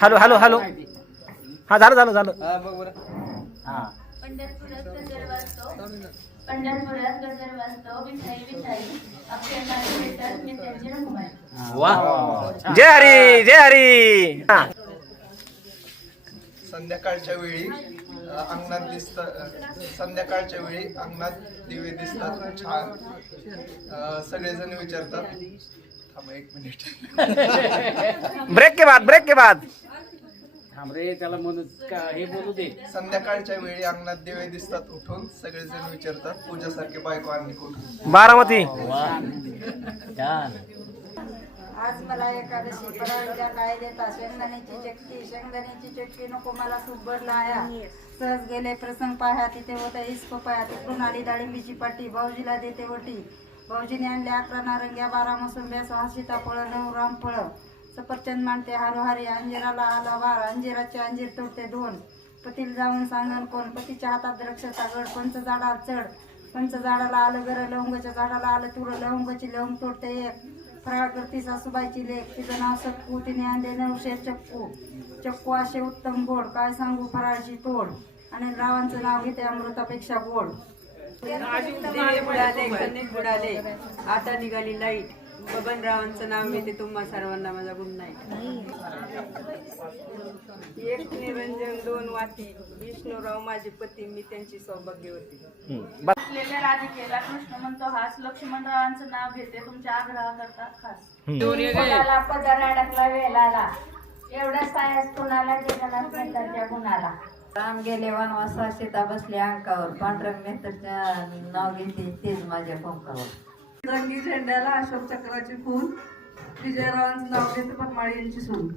Hello hello hello हा झालं झालं झालं हा पंढरपुरात गजर वाजतो पंढरपुरात गजर वाजतो विठाई विठाई अक्षरनाथ भेटत मी त्यांची रखुमाई. वा जय हरी जय हरी. हा संध्याकाळच्या वेळी अंगणात दिसतात संध्याकाळच्या वेळी अंगणात दिवे दिसतात छान. सगळेजण विचारतात थांबा 1 मिनिट ब्रेक के बाद थांब रे त्याला म्हणू हे बोलू दे. संध्याकाळच्या वेळी अंगणात दिवे दिसतात उठून सगळेजण विचारतात पूजासारखे बायको आणली कुठून. बारामती. छान. आज मला एकादशी फराळीला काय देता शेंगदाण्याची चटकी नको मला सुबर लाया. सहज गेले प्रसंग पाह्या तिथे होता इस्को पाया तिकडून आली डाळिंबीची पाटी भाऊजीला देते वटी. भाऊजीने आणले 11 नारंग्या 12 मोसंब्या 6 सीताफळ 9 रामफळ. सफरचंद मांडते हारोहारी अंजिराला आला वार अंजिराचे अंजीर तोडते 2. पतीला जाऊन सांगन कोण पतीच्या हातात द्राक्षाचा गड पंच झाडाला चढ पंच झाडाला आलं गर लवंगाच्या झाडाला आलं तुर लवंगाची लवंग तोडते 1. फराळ करती सासूबाईची लेख तिचं नाव सक्कू तिने आणले 9 चक्कू चक्कू असे उत्तम गोड काय सांगू फराळची तोड. आणि रावांचं नाव घेते अमृतापेक्षा गोड. दिवे बुडाले कणिक बुडाले आता निघाली लाईट. बबनरावांचं नाव घेते तुम्हा सर्वांना माझा गुड नाईट. 1 निरंजन 2 वाती विष्णुराव माझे पती मी त्यांची सौभाग्यवती. असलेल्या राधिकेला कृष्ण म्हणतो हास लक्ष्मणरावांचं नाव घेते तुमच्या आग्रह करतात खास. पदाला पदर अडकला वेलाला एवढा सायस कुणाला जगनात मेहताच्या गुणाला. राम गेले वनवासा सीता बसले अंकावर पांढरंग मेहताच्या नाव घेते तेच माझ्या पंखावर. रंगी झेंड्याला अशोक चक्राची खून विजयरावांचं नाव घेते पद्माळी यांची सून.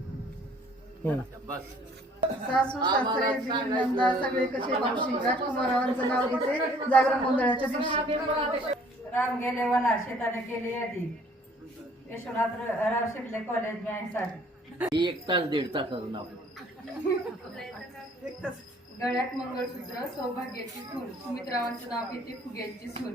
सासू सासरे नंदा सगळे कसे मावशी राजकुमारावांचं नाव घेते जागरण गोंधळाच्या दिवशी. राम गेले वनात शेताने केले यादी यशोनाथ राव शिपले कॉलेज न्यायसाठी. ही 1 तास 1.5 तासाचं नाव. गळ्यात मंगळसूत्र सौभाग्याची खून सुमित्रावांचं नाव घेते फुग्याची सून.